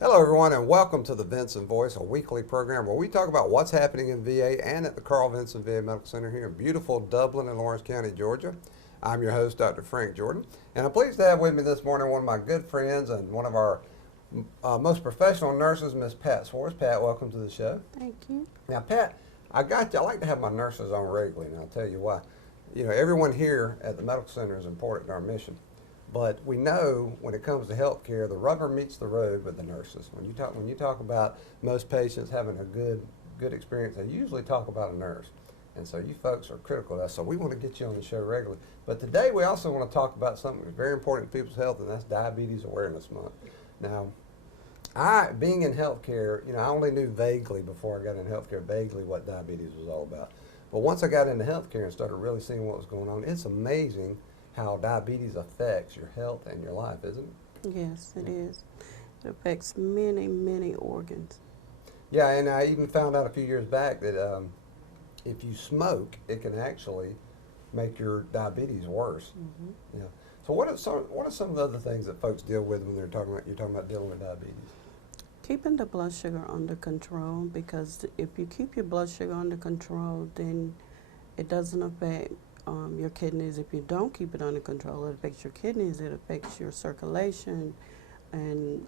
Hello, everyone, and welcome to the Vinson Voice, a weekly program where we talk about what's happening in VA and at the Carl Vinson VA Medical Center here in beautiful Dublin and Lawrence County, Georgia. I'm your host, Dr. Frank Jordan, and I'm pleased to have with me this morning one of my good friends and one of our most professional nurses, Miss Pat Swartz. Pat, welcome to the show. Thank you. Now, Pat, I like to have my nurses on regularly, and I'll tell you why. You know, everyone here at the medical center is important to our mission. But we know when it comes to healthcare, the rubber meets the road with the nurses. When you talk about most patients having a good experience, they usually talk about a nurse. And so you folks are critical of that. So we want to get you on the show regularly. But today we also want to talk about something that's very important to people's health, and that's Diabetes Awareness Month. Now, being in healthcare, you know, I only knew vaguely before I got into healthcare, vaguely what diabetes was all about. But once I got into healthcare and started really seeing what was going on, it's amazing how diabetes affects your health and your life, isn't it? Yes, it is. It affects many, many organs. Yeah, and I even found out a few years back that if you smoke, it can actually make your diabetes worse. Mm-hmm. Yeah. So what are some of the other things that folks deal with when you're talking about dealing with diabetes? Keeping the blood sugar under control, because if you keep your blood sugar under control, then it doesn't affect your kidneys. If you don't keep it under control, it affects your kidneys, it affects your circulation, and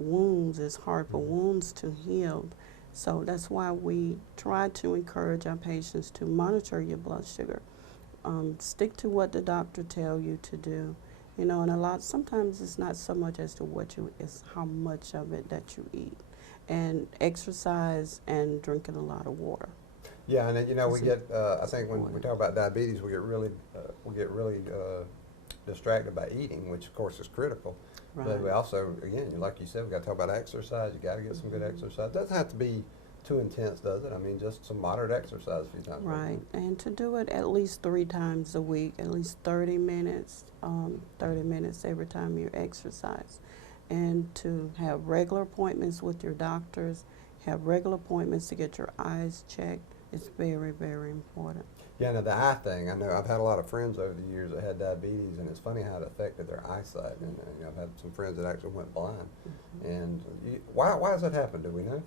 wounds. It's hard for wounds to heal. So that's why we try to encourage our patients to monitor your blood sugar. Stick to what the doctor tells you to do. You know, and sometimes it's not so much as to it's how much of it that you eat. And exercise and drinking a lot of water. Yeah, and you know, I think when we talk about diabetes, we get really distracted by eating, which of course is critical. Right. But we also, again, like you said, we got to talk about exercise. You got to get some good exercise. It doesn't have to be too intense, does it? I mean, just some moderate exercise a few times. Right, and to do it at least 3 times a week, at least 30 minutes, 30 minutes every time you exercise. And to have regular appointments with your doctors, have regular appointments to get your eyes checked. It's very, very important. Yeah, now the eye thing, I know I've had a lot of friends over the years that had diabetes, and it's funny how it affected their eyesight. And you know, I've had some friends that actually went blind. And why does that happen? Do we know?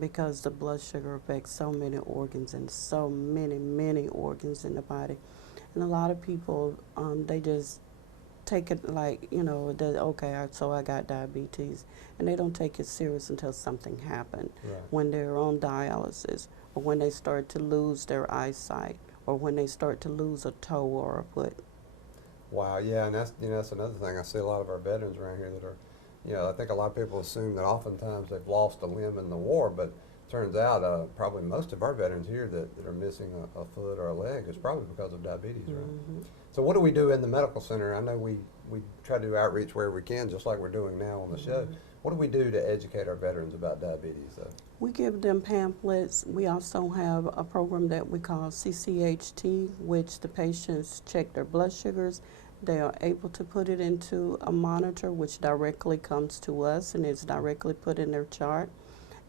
Because the blood sugar affects so many organs and so many, many organs in the body. And a lot of people, they just take it like, you know, so I got diabetes. And they don't take it serious until something happened. Right. When they're on dialysis, or when they start to lose their eyesight, or when they start to lose a toe or a foot. Wow, yeah, and that's another thing. I see a lot of our veterans around here that are, you know, I think a lot of people assume that oftentimes they've lost a limb in the war, but turns out probably most of our veterans here that are missing a foot or a leg is probably because of diabetes, right? So what do we do in the medical center? I know we try to do outreach where we can, just like we're doing now on the show. What do we do to educate our veterans about diabetes, though? We give them pamphlets. We also have a program that we call CCHT, which the patients check their blood sugars. They are able to put it into a monitor, which directly comes to us, and it's directly put in their chart.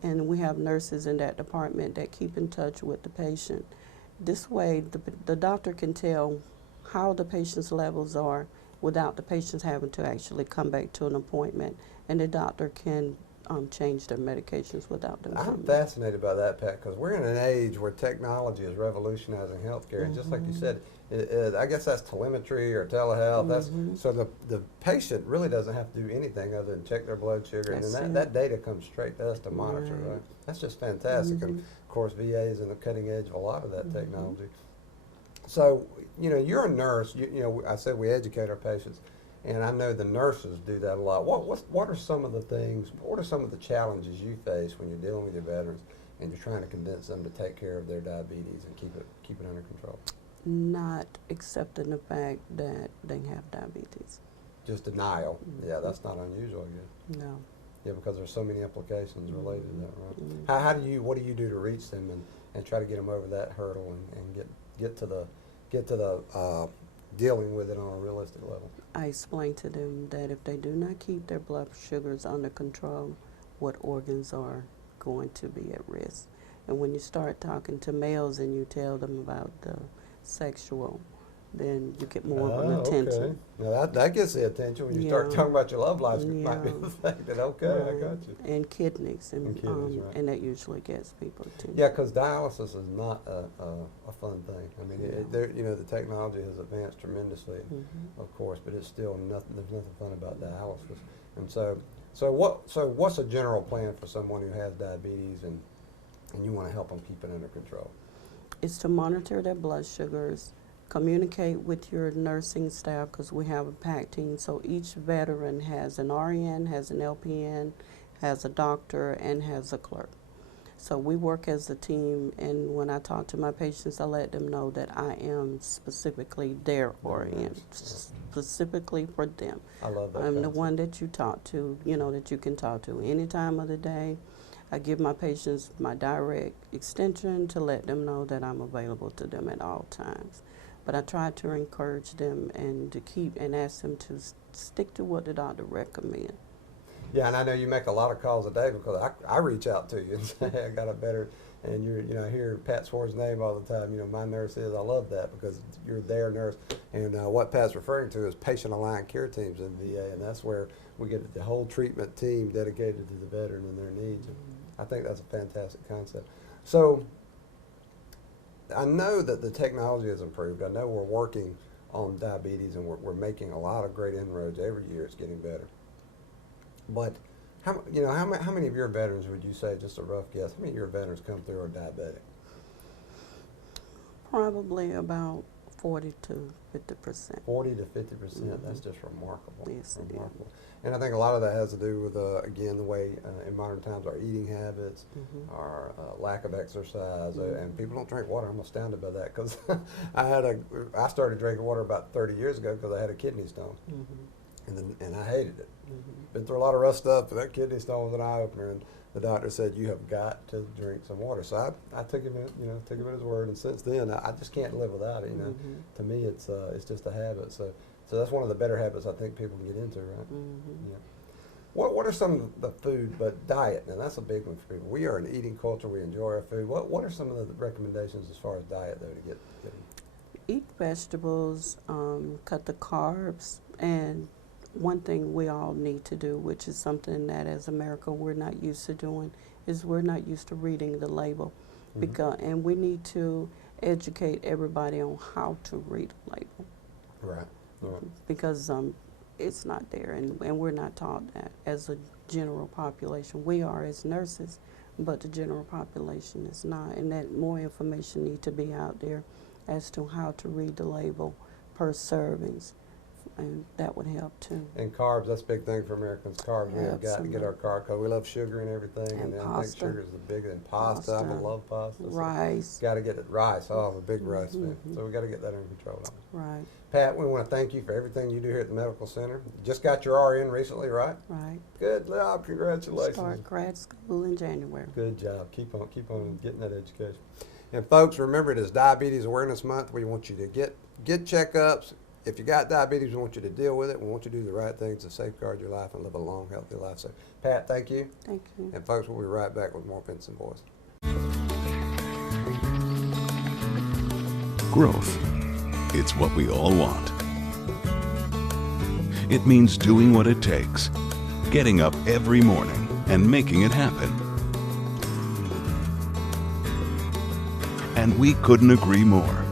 And we have nurses in that department that keep in touch with the patient. This way, the doctor can tell how the patient's levels are without the patients having to actually come back to an appointment, and the doctor can change their medications without them. I'm fascinated by that, Pat, because we're in an age where technology is revolutionizing healthcare, and just like you said, I guess that's telemetry or telehealth. So the patient really doesn't have to do anything other than check their blood sugar, and then that data comes straight to us to monitor. Right? That's just fantastic, and of course, VA is in the cutting edge of a lot of that technology. So, you know, you're a nurse. You know, I said we educate our patients, and I know the nurses do that a lot. What are some of the things? What are some of the challenges you face when you're dealing with your veterans and you're trying to convince them to take care of their diabetes and keep it under control? Not accepting the fact that they have diabetes. Just denial. Yeah, that's not unusual, I guess. No. Yeah, because there's so many implications related to that, right? What do you do to reach them and try to get them over that hurdle and get to the dealing with it on a realistic level? I explain to them that if they do not keep their blood sugars under control, what organs are going to be at risk. And when you start talking to males and you tell them about the sexual then you get more of an attention. Okay. Now that gets the attention when you start Yeah. talking about your love life. It might be Yeah. the thing that, okay, I Right. got you. And kidneys, And kidneys, right. and that usually gets people attention. Yeah, because dialysis is not a fun thing. I mean, the technology has advanced tremendously, of course, but it's still nothing. There's nothing fun about dialysis. And so what's a general plan for someone who has diabetes and you want to help them keep it under control? It's to monitor their blood sugars, communicate with your nursing staff because we have a PAC team. So each veteran has an RN, has an LPN, has a doctor, and has a clerk. So we work as a team, and when I talk to my patients, I let them know that I am specifically their RN, specifically for them. I love that. I'm the one that you talk to, that you can talk to any time of the day. I give my patients my direct extension to let them know that I'm available to them at all times. But I try to encourage them and to keep and ask them to stick to what the doctor recommends. Yeah, and I know you make a lot of calls a day because I reach out to you and say, hey, I got a better, and I hear Pat Swartz's name all the time. My nurse is. I love that because you're their nurse. And what Pat's referring to is patient-aligned care teams in VA, and that's where we get the whole treatment team dedicated to the veteran and their needs. I think that's a fantastic concept. So I know that the technology has improved. I know we're working on diabetes and we're making a lot of great inroads. Every year it's getting better. But how many of your veterans would you say, just a rough guess, how many of your veterans come through are diabetic? Probably about 40 to 50%. 40 to 50%. That's just remarkable. Yes, remarkable. And I think a lot of that has to do with, again, the way in modern times our eating habits, our lack of exercise, and people don't drink water. I'm astounded by that because I started drinking water about 30 years ago because I had a kidney stone, and I hated it. Been through a lot of rough stuff, but that kidney stone was an eye opener, and the doctor said you have got to drink some water. So I took him at his word, and since then I just can't live without it. To me it's just a habit. So that's one of the better habits I think people can get into, right? Yeah. What are some of the food, but diet, and that's a big one for people. We are an eating culture. We enjoy our food. What are some of the recommendations as far as diet though to get Eat vegetables, cut the carbs, and one thing we all need to do, which is something that as America we're not used to doing, is we're not used to reading the label. And we need to educate everybody on how to read a label. Right. Because it's not there, and we're not taught that as a general population. We are as nurses, but the general population is not, and that more information need to be out there as to how to read the label per servings. And that would help too. And carbs, that's a big thing for Americans. Carbs, we have got to get our carb code. We love sugar and everything, and I think sugar is the big thing. Pasta, I love pasta. Rice. Got to get it. Rice, I'm a big rice fan. So we got to get that under control. Right. Pat, we want to thank you for everything you do here at the medical center. Just got your RN recently, right? Right. Good job, congratulations. Start grad school in January. Good job. Keep on getting that education. And folks, remember it is Diabetes Awareness Month. We want you to get checkups. If you got diabetes, we want you to deal with it. We want you to do the right things to safeguard your life and live a long, healthy life. So, Pat, thank you. Thank you. And folks, we'll be right back with more Vinson Voice. Growth. It's what we all want. It means doing what it takes, getting up every morning and making it happen. And we couldn't agree more.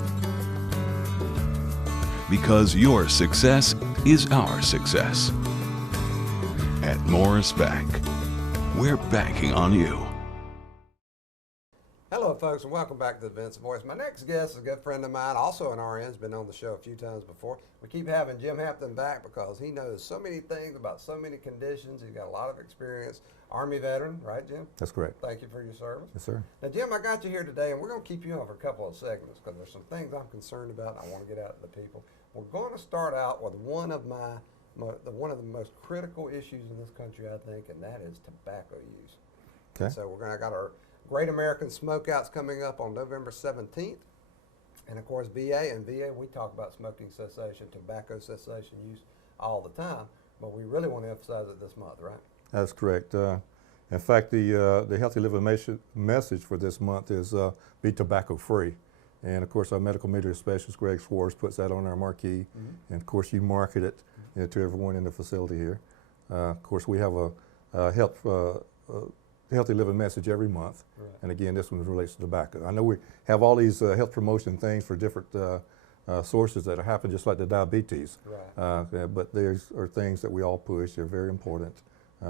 Because your success is our success. At Morris Bank, we're banking on you. Hello, folks, and welcome back to the Vinson Voice. My next guest is a good friend of mine, also an RN, has been on the show a few times before. We keep having Jim Hampton back because he knows so many things about so many conditions. He's got a lot of experience. Army veteran, right, Jim? That's correct. Thank you for your service. Yes, sir. Now, Jim, I got you here today, and we're going to keep you on for a couple of segments because there's some things I'm concerned about. I want to get out to the people. We're going to start out with one of the most critical issues in this country, I think, and that is tobacco use. Okay. So we're going to got our Great American Smokeouts coming up on November 17th. And of course, VA, we talk about smoking cessation, tobacco cessation use all the time, but we really want to emphasize it this month, right? That's correct. In fact, the Healthy Living message for this month is be tobacco free. And of course, our medical media specialist, Greg Schwartz, puts that on our marquee. And of course, you market it to everyone in the facility here. Of course, we have a healthy living message every month. Right. And again, this one relates to tobacco. I know we have all these health promotion things for different sources that happen, just like the diabetes. Right. But there's are things that we all push. They're very important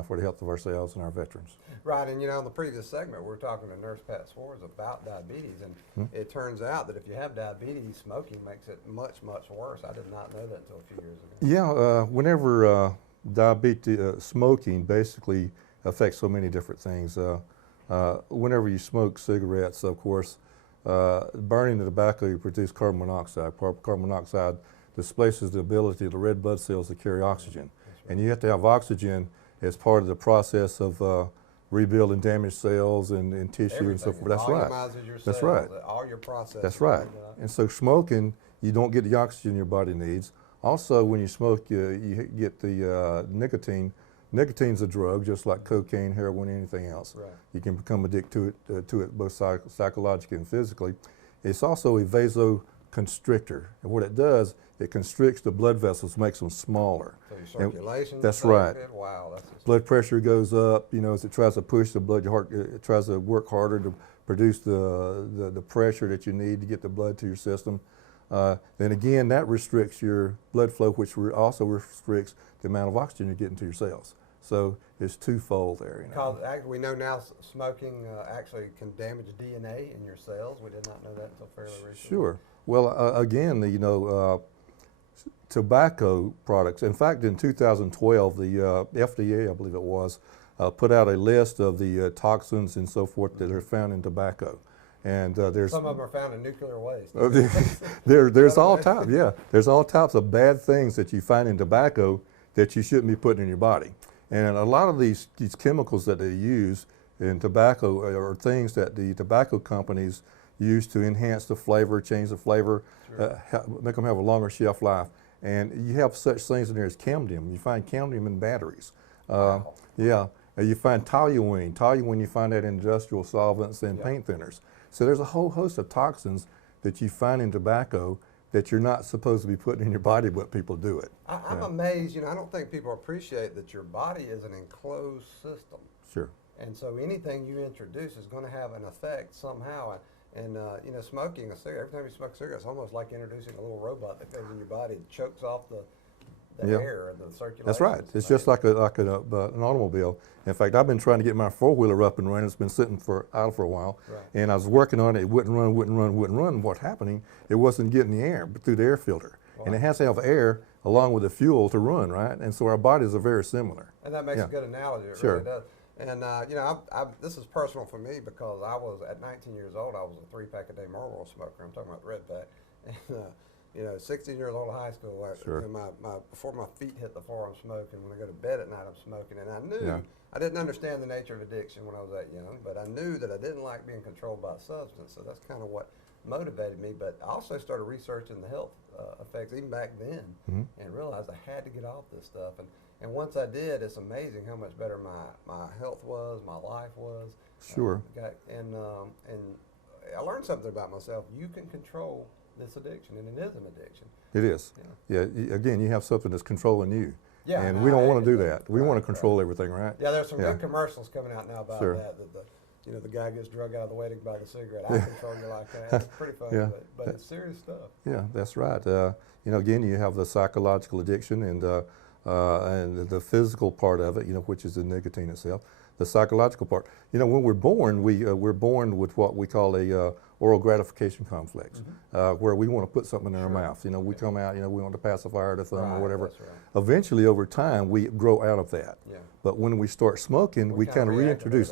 for the health of ourselves and our veterans. Right, and you know, in the previous segment, we were talking to Nurse Pat Swartz about diabetes, and it turns out that if you have diabetes, smoking makes it much, much worse. I did not know that until a few years ago. Yeah, whenever diabetes, smoking basically affects so many different things. Whenever you smoke cigarettes, of course, burning the tobacco, you produce carbon monoxide. Carbon monoxide displaces the ability of the red blood cells to carry oxygen. Right. And you have to have oxygen as part of the process of rebuilding damaged cells and tissue Everything. and so forth. That's right. Your cells, That's right. All your processes. That's right. And so smoking, you don't get the oxygen your body needs. Also, when you smoke, you get the nicotine. Nicotine's a drug, just like cocaine, heroin, anything else. Right. You can become addicted to it both psychologically and physically. It's also a vasoconstrictor. And what it does, it constricts the blood vessels, makes them smaller. So your circulation. That's right. Wow. That's blood pressure goes up, you know, as it tries to push the blood, your heart it tries to work harder to produce the pressure that you need to get the blood to your system. Then again, that restricts your blood flow, which also restricts the amount of oxygen you're getting to your cells. So it's twofold there. You know. Because we know now smoking actually can damage DNA in your cells. We did not know that until fairly recently. Sure. Well, again, you know, tobacco products. In fact, in 2012, the FDA, I believe it was, put out a list of the toxins and so forth that are found in tobacco. And there's some of them are found in nuclear waste. There's all types. Yeah, there's all types of bad things that you find in tobacco that you shouldn't be putting in your body. And a lot of these chemicals that they use in tobacco are things that the tobacco companies use to enhance the flavor, change the flavor, sure. Make them have a longer shelf life. And you have such things in there as cadmium. You find cadmium in batteries. Wow. Yeah. You find toluene. Toluene, you find that in industrial solvents and paint thinners. So there's a whole host of toxins that you find in tobacco that you're not supposed to be putting in your body, but people do it. I'm amazed, you know, I don't think people appreciate that your body is an enclosed system. Sure. And so anything you introduce is going to have an effect somehow. And, you know, smoking a cigarette, every time you smoke a cigarette, it's almost like introducing a little robot that goes in your body, chokes off the air and the circulation. That's right. It's just like an automobile. In fact, I've been trying to get my four-wheeler up and running. It's been sitting idle for a while. Right. And I was working on it. It wouldn't run. What's happening? It wasn't getting the air through the air filter. Wow. And it has to have air along with the fuel to run, right? And so our bodies are very similar. And that makes a good analogy. It sure. really does. And, you know, this is personal for me because I was, at 19 years old, I was a 3-pack a day Marlboro smoker. I'm talking about the red pack. And, you know, 16 years old in high school, sure. you know, before my feet hit the floor, I'm smoking. When I go to bed at night, I'm smoking. And I knew, I didn't understand the nature of addiction when I was that young, but I knew that I didn't like being controlled by a substance. So that's kind of what motivated me. But I also started researching the health effects even back then and realized I had to get off this stuff. And once I did, it's amazing how much better my health was, my life was. Sure. And I learned something about myself. You can control this addiction, and it is an addiction. It is. Yeah. Again, you have something that's controlling you. Yeah. And we don't want to do that. We want to control everything, right? Yeah, there's some good commercials coming out now about that you know, the guy gets drug out of the way to buy the cigarette. I control your life. It's pretty funny, but it's serious stuff. Yeah, that's right. You know, again, you have the psychological addiction and the physical part of it, you know, which is the nicotine itself. The psychological part. You know, when we're born, we're born with what we call a oral gratification complex, where we want to put something in our mouth. You know, we come out, you know, we want to pacify the thumb or whatever. Right. Eventually, over time, we grow out of that. Yeah. But when we start smoking, we kind of reintroduce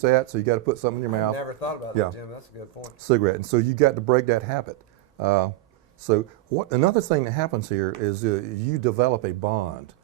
that. So you got to put something in your mouth. I never thought about that, Jim. That's a good point. Cigarette, and so you got to break that habit. So another thing that happens here is you develop a bond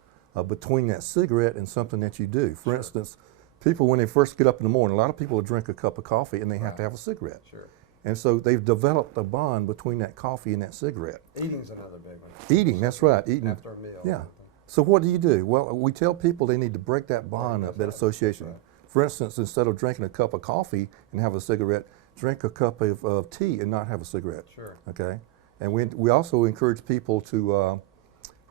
between that cigarette and something that you do. For instance, people, when they first get up in the morning, a lot of people will drink a cup of coffee and they have to have a cigarette. Sure. And so they've developed a bond between that coffee and that cigarette. Eating's another big one. Eating, that's right. Eating. After a meal. Yeah. So what do? Well, we tell people they need to break that bond up, that association. Right. For instance, instead of drinking a cup of coffee and have a cigarette, drink a cup of tea and not have a cigarette. Sure. Okay, and we also encourage people to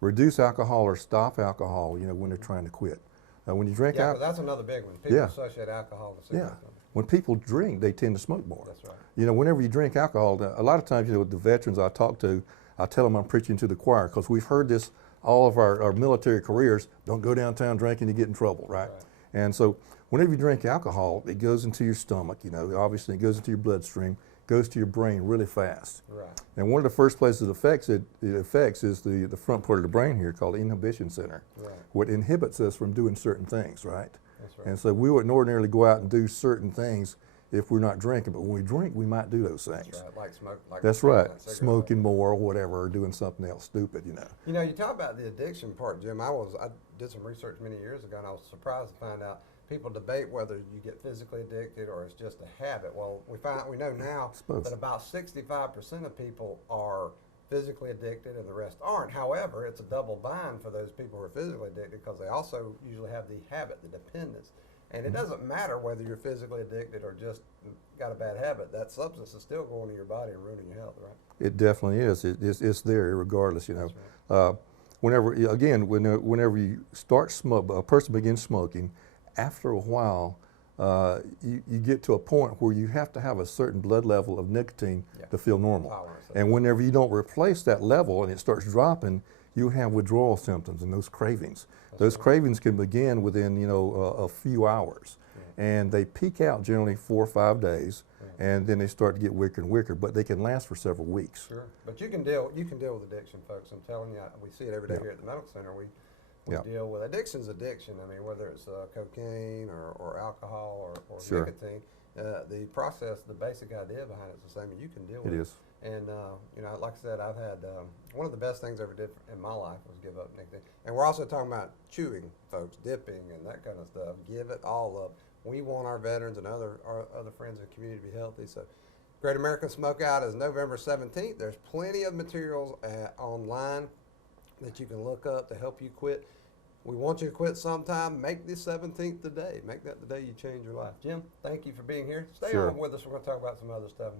reduce alcohol or stop alcohol. You know, when they're trying to quit. When you drink Yeah, alcohol, that's another big one. People Yeah. associate alcohol with yeah. cigarettes. When people drink, they tend to smoke more. That's right. You know, whenever you drink alcohol, a lot of times, you know, the veterans I talk to, I tell them I'm preaching to the choir because we've heard this all of our military careers. Don't go downtown drinking, you get in trouble, right? And so whenever you drink alcohol, it goes into your stomach, you know, obviously it goes into your bloodstream, goes to your brain really fast. Right. And one of the first places it affects is the front part of the brain here called the inhibition center. Right. What inhibits us from doing certain things, right? That's right. And so we wouldn't ordinarily go out and do certain things if we're not drinking, but when we drink, we might do those things. That's right. Like smoke. Like That's smoking right. that cigarette. Smoking more or whatever, or doing something else stupid, you know. You know, you talk about the addiction part, Jim. I did some research many years ago, and I was surprised to find out people debate whether you get physically addicted or it's just a habit. Well, we know now both. that about 65% of people are physically addicted and the rest aren't. However, it's a double bind for those people who are physically addicted because they also usually have the habit, the dependence. And it doesn't matter whether you're physically addicted or just got a bad habit. That substance is still going to your body and ruining your health, right? It definitely is. It's there regardless, you know. That's Whenever you start a person begins smoking, after a while, you get to a point where you have to have a certain blood level of nicotine to feel normal. Tolerance. And whenever you don't replace that level and it starts dropping, you have withdrawal symptoms and those cravings. Those cravings can begin within, you know, a few hours. And they peak out generally 4 or 5 days, and then they start to get weaker and weaker, but they can last for several weeks. Sure, but you can deal with addiction, folks. I'm telling you, we see it every day here at the medical center. We deal with addiction's addiction. I mean, whether it's cocaine or alcohol or Sure. nicotine, the process, the basic idea behind it is the same, and you can deal with It it. is. And you know, like I said, I've had one of the best things I ever did in my life was give up nicotine. And we're also talking about chewing, folks, dipping and that kind of stuff. Give it all up. We want our veterans and our other friends in the community to be healthy. So, Great American Smokeout is November 17th. There's plenty of materials online that you can look up to help you quit. We want you to quit sometime. Make the 17th the day. Make that the day you change your life. Jim, thank you for being here. Stay Sure. on with us. We're going to talk about some other stuff,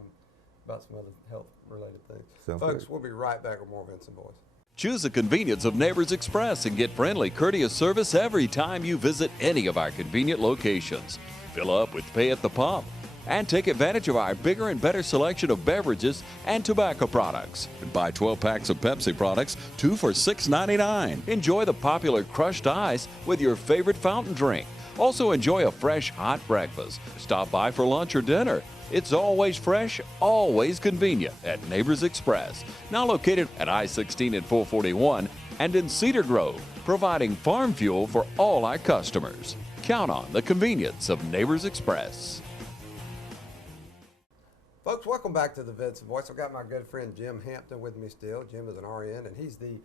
about some other health-related things. Sounds Folks, good. we'll be right back with more Vinson Voice. Choose the convenience of Neighbors Express and get friendly, courteous service every time you visit any of our convenient locations. Fill up with pay at the pump and take advantage of our bigger and better selection of beverages and tobacco products. And buy 12 packs of Pepsi products, 2 for $6.99. Enjoy the popular crushed ice with your favorite fountain drink. Also enjoy a fresh, hot breakfast. Stop by for lunch or dinner. It's always fresh, always convenient at Neighbors Express. Now located at I-16 and 441 and in Cedar Grove, providing farm fuel for all our customers. Count on the convenience of Neighbors Express. Folks, welcome back to the Vinson Voice. I've got my good friend Jim Hampton with me still. Jim is an RN, and he's he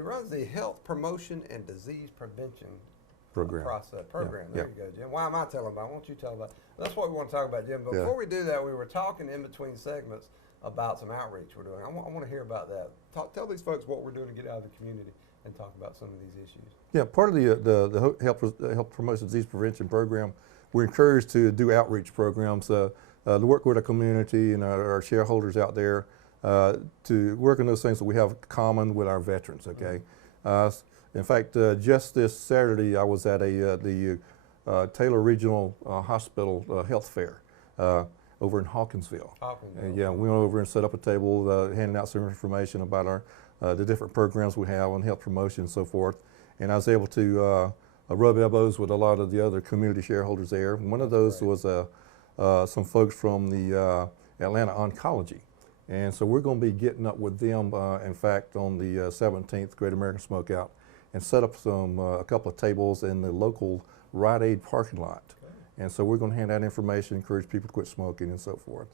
runs the Health Promotion and Disease Prevention Program. Program. Yeah. There you go, Jim. Why am I telling about? Why don't you tell about? That's what we want to talk about, Jim. But Yeah. before we do that, we were talking in between segments about some outreach we're doing. I want to hear about that. Tell these folks what we're doing to get out of the community and talk about some of these issues. Yeah, part of the Health Promotion Disease Prevention Program, we're encouraged to do outreach programs, to work with our community and our shareholders out there, to work on those things that we have common with our veterans, okay? In fact, just this Saturday, I was at the Taylor Regional Hospital Health Fair over in Hawkinsville. And yeah, we went over and set up a table, handing out some information about the different programs we have on health promotion and so forth. And I was able to rub elbows with a lot of the other community shareholders there. And one of those was some folks from the Atlanta Oncology. And so we're going to be getting up with them, in fact, on the 17th, Great American Smokeout, and set up a couple of tables in the local Rite Aid parking lot. Okay. And so we're going to hand out information, encourage people to quit smoking and so forth.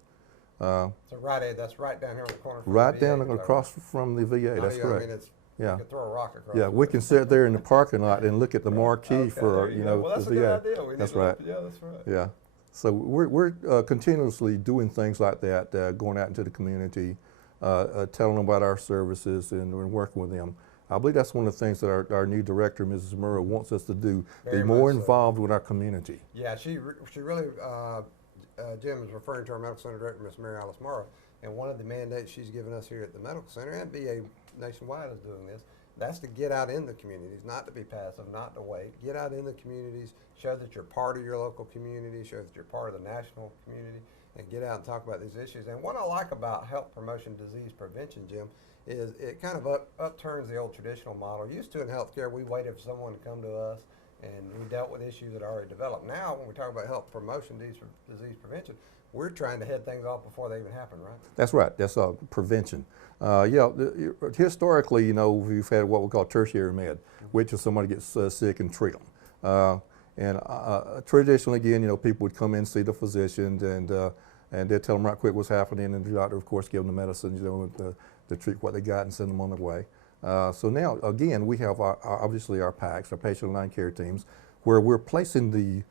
So Rite Aid, that's right down here on the corner. Right down across from the VA, that's correct. I mean, yeah. You could throw a rock across. Yeah, we can sit there in the parking lot and look at the marquee for, you know, well, that's the a VA. good idea. That's right. Yeah, that's right. Yeah. So we're continuously doing things like that, going out into the community, telling them about our services and working with them. I believe that's one of the things that our new director, Mrs. Murrow, wants us to do, be more involved with our community. Yeah, she really Jim is referring to our medical center director, Ms. Mary Alice Morrow, and one of the mandates she's given us here at the medical center, and VA nationwide is doing this, that's to get out in the communities, not to be passive, not to wait. Get out in the communities, show that you're part of your local community, show that you're part of the national community, and get out and talk about these issues. And what I like about health promotion, disease prevention, Jim, is it kind of upturns the old traditional model. Used to in healthcare, we waited for someone to come to us, and we dealt with issues that already developed. Now, when we talk about health promotion, disease prevention, we're trying to head things off before they even happen, right? That's right. That's prevention. Historically, you know, we've had what we call tertiary med, which is somebody gets sick and treat them. Traditionally, again, you know, people would come in, see the physician, and they'd tell them right quick what's happening, and the doctor, of course, give them the medicine, you know, to treat what they got and send them on their way. So now, again, we have obviously our PACs, our patient line care teams, where we're placing the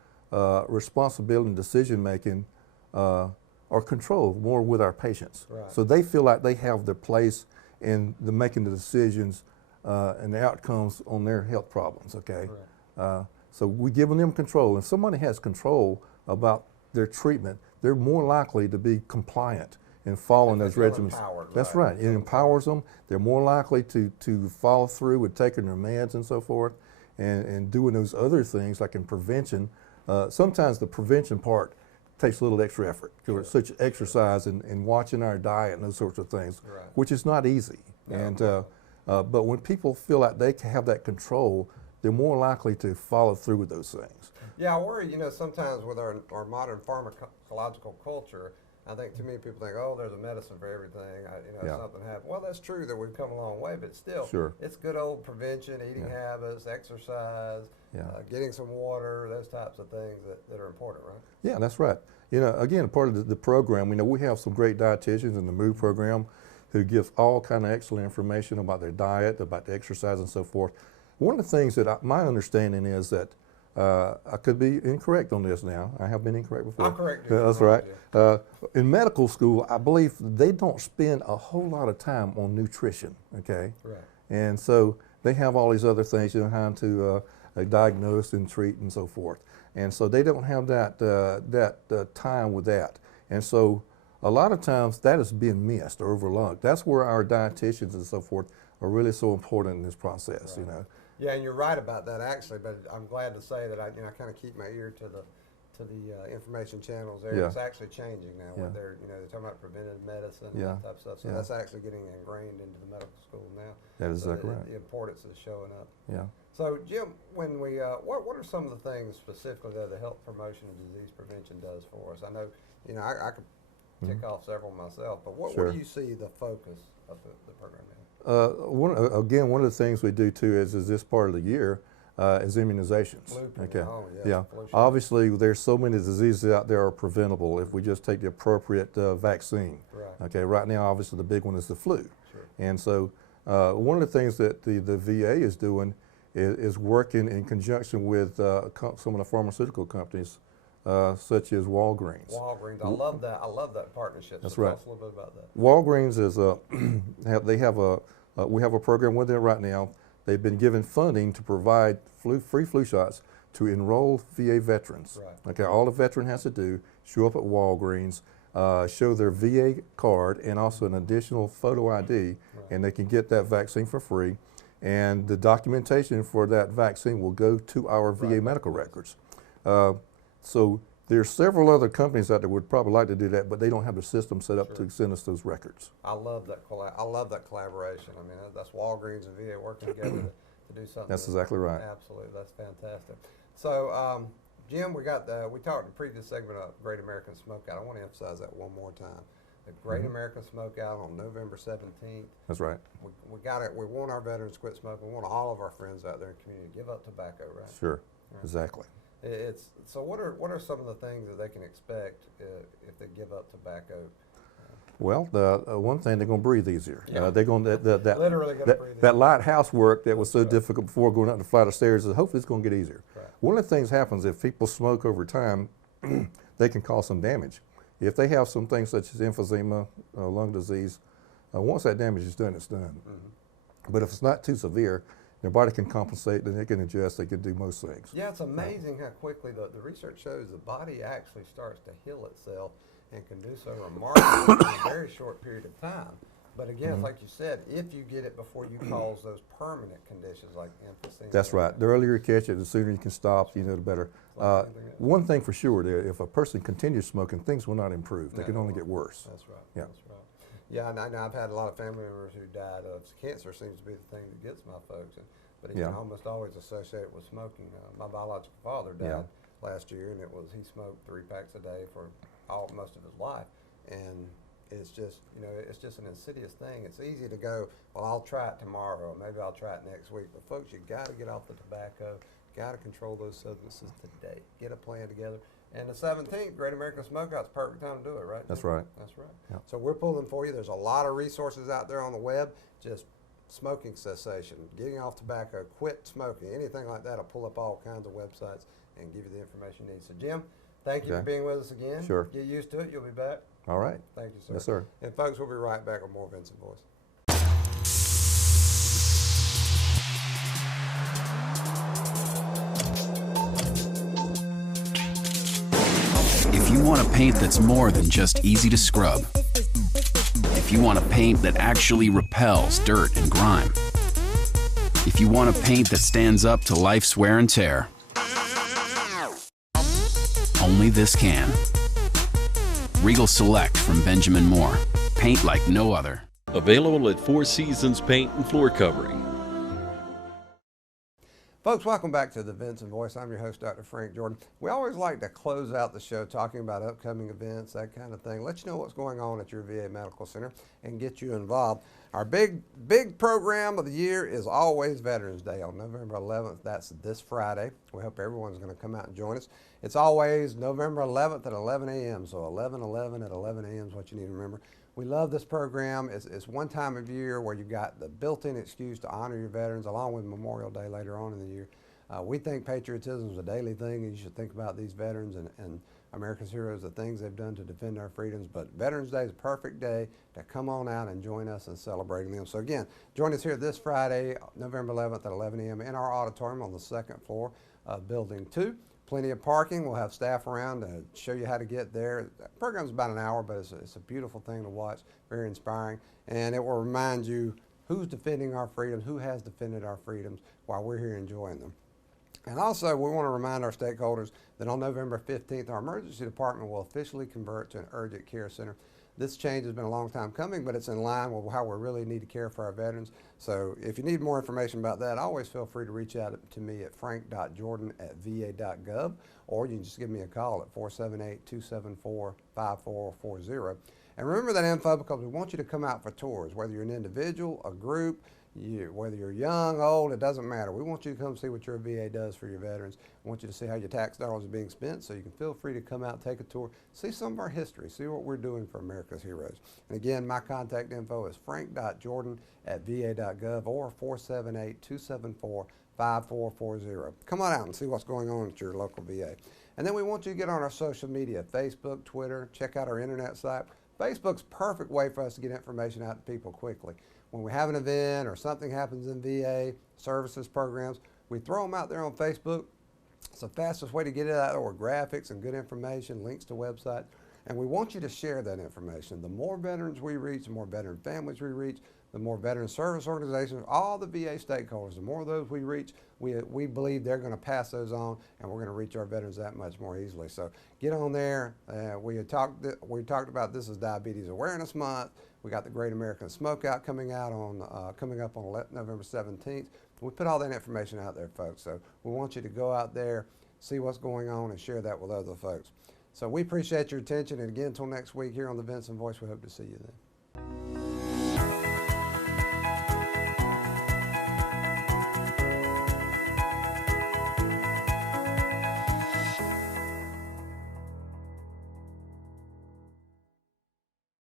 responsibility and decision making or control more with our patients. Right. So they feel like they have their place in making the decisions and the outcomes on their health problems, okay? Right. So we're giving them control. And somebody has control about their treatment, they're more likely to be compliant and following those regimens. That's right. It empowers them. They're more likely to follow through with taking their meds and so forth and doing those other things like in prevention. Sometimes the prevention part takes a little extra effort. Sure. Such exercise and watching our diet and those sorts of things, right, which is not easy. No. But when people feel like they can have that control, they're more likely to follow through with those things. Yeah, I worry, you know, sometimes with our modern pharmacological culture, I think too many people think, oh, there's a medicine for everything. If something happens. Well, that's true that we've come a long way, but still, sure, it's good old prevention, eating habits, exercise, getting some water, those types of things that are important, right? Yeah, that's right. You know, again, part of the program, you know, we have some great dietitians in the MOVE program who give all kind of excellent information about their diet, about the exercise and so forth. One of the things that my understanding is that I could be incorrect on this now. I have been incorrect before. I'll correct you. That's right. In medical school, I believe they don't spend a whole lot of time on nutrition, okay? Right. And so they have all these other things, you know, how to diagnose and treat and so forth. And so they don't have that time with that. And so a lot of times that is being missed or overlooked. That's where our dietitians and so forth are really so important in this process, right, you know. Yeah, and you're right about that actually, but I'm glad to say that I kind of keep my ear to the information channels there. Yeah. It's actually changing now. Where they're talking about preventive medicine and that type of stuff. So that's actually getting ingrained into the medical school now. That is exactly right. The importance is showing up. Yeah. So Jim, when we what are some of the things specifically that the health promotion and disease prevention does for us? I know I could tick off several myself, but what do you see the focus of the program in? One of the things we do too is this part of the year is immunizations. Okay. Oh, yes. Yeah. Obviously, there's so many diseases out there are preventable if we just take the appropriate vaccine. Right. Okay. Right now, obviously, the big one is the flu. Sure. And so, one of the things that the VA is doing is working in conjunction with some of the pharmaceutical companies, such as Walgreens. Walgreens, I love that. I love that partnership. That's so right. Tell us a little bit about that. Walgreens is we have a program with them right now. They've been given funding to provide free flu shots to enroll VA veterans. Right. Okay, all the veteran has to do, show up at Walgreens, show their VA card and also an additional photo ID, right, and they can get that vaccine for free. And the documentation for that vaccine will go to our VA medical records. So there's several other companies out there would probably like to do that, but they don't have the system set up to send us those records. I love that. I love that collaboration. I mean, that's Walgreens and VA working together to do something. That's exactly right. Absolutely, that's fantastic. So, Jim, we talked in the previous segment of Great American Smokeout. I want to emphasize that one more time. The Great American Smokeout on November 17th. That's right. We got it. We want our veterans to quit smoking. We want all of our friends out there in the community to give up tobacco, right? Sure. Right. Exactly. So what are some of the things that they can expect if they give up tobacco? Well, the one thing, they're going to breathe easier. Yeah. They're going to literally going to breathe easier. That light housework that was so difficult before going up the flight of stairs, hopefully it's going to get easier. Right. One of the things happens if people smoke over time, they can cause some damage. If they have some things such as emphysema, lung disease, once that damage is done, it's done. Mm-hmm. But if it's not too severe, their body can compensate, and they can adjust, they can do most things. Yeah, it's amazing how quickly the research shows the body actually starts to heal itself and can do so remarkably in a very short period of time. But again, it's like you said, if you get it before you cause those permanent conditions like emphysema. That's right. The earlier you catch it, the sooner you can stop, the better. One thing for sure, if a person continues smoking, things will not improve. They can only get worse. That's right. Yeah. That's right. Yeah, and I've had a lot of family members who died of cancer. Seems to be the thing that gets my folks. But it's almost always associated with smoking. My biological father died last year, and he smoked 3 packs a day for most of his life. And it's just, it's just an insidious thing. It's easy to go, well, I'll try it tomorrow, or maybe I'll try it next week. But folks, you got to get off the tobacco, got to control those substances today. Get a plan together. And the 17th, Great American Smokeout's perfect time to do it, right? That's right. That's right. Yep. So we're pulling for you. There's a lot of resources out there on the web. Just smoking cessation, getting off tobacco, quit smoking, anything like that. I'll pull up all kinds of websites and give you the information you need. So, Jim, thank you for being with us again. Sure. Get used to it. You'll be back. All right. Thank you, sir. Yes, sir. And folks, we'll be right back with more Vinson Voice. If you want a paint that's more than just easy to scrub, if you want a paint that actually repels dirt and grime, if you want a paint that stands up to life's wear and tear, only this can. Regal Select from Benjamin Moore. Paint like no other. Available at Four Seasons Paint and Floor Covering. Folks, welcome back to the Vinson Voice. I'm your host, Dr. Frank Jordan. We always like to close out the show talking about upcoming events, that kind of thing. Let you know what's going on at your VA Medical Center and get you involved. Our big program of the year is always Veterans Day on November 11th. That's this Friday. We hope everyone's going to come out and join us. It's always November 11th at 11 a.m. So 11/11 at 11 a.m. is what you need to remember. We love this program. It's one time of year where you've got the built-in excuse to honor your veterans along with Memorial Day later on in the year. We think patriotism is a daily thing, and you should think about these veterans and America's heroes, the things they've done to defend our freedoms. But Veterans Day is a perfect day to come on out and join us in celebrating them. So again, join us here this Friday, November 11th at 11 a.m. in our auditorium on the 2nd floor of Building 2. Plenty of parking. We'll have staff around to show you how to get there. The program's about an hour, but it's a beautiful thing to watch, very inspiring. And it will remind you who's defending our freedoms, who has defended our freedoms while we're here enjoying them. And also, we want to remind our stakeholders that on November 15th, our emergency department will officially convert to an urgent care center. This change has been a long time coming, but it's in line with how we really need to care for our veterans. So if you need more information about that, always feel free to reach out to me at frank.jordan@va.gov, or you can just give me a call at 478-274-5440. And remember that info because we want you to come out for tours, whether you're an individual, a group, whether you're young, old, it doesn't matter. We want you to come see what your VA does for your veterans. We want you to see how your tax dollars are being spent, so you can feel free to come out, take a tour, see some of our history, see what we're doing for America's heroes. And again, my contact info is frank.jordan@va.gov or 478-274-5440. Come on out and see what's going on at your local VA. And then we want you to get on our social media, Facebook, Twitter, check out our internet site. Facebook's a perfect way for us to get information out to people quickly. When we have an event or something happens in VA, services, programs, we throw them out there on Facebook. It's the fastest way to get it out there with graphics and good information, links to websites. And we want you to share that information. The more veterans we reach, the more veteran families we reach, the more veteran service organizations, all the VA stakeholders, the more of those we reach, we believe they're going to pass those on, and we're going to reach our veterans that much more easily. So get on there. We talked about this is Diabetes Awareness Month. We got the Great American Smokeout coming up on November 17th. We put all that information out there, folks. So we want you to go out there, see what's going on, and share that with other folks. So we appreciate your attention. And again, until next week here on the Vinson Voice, we hope to see you then.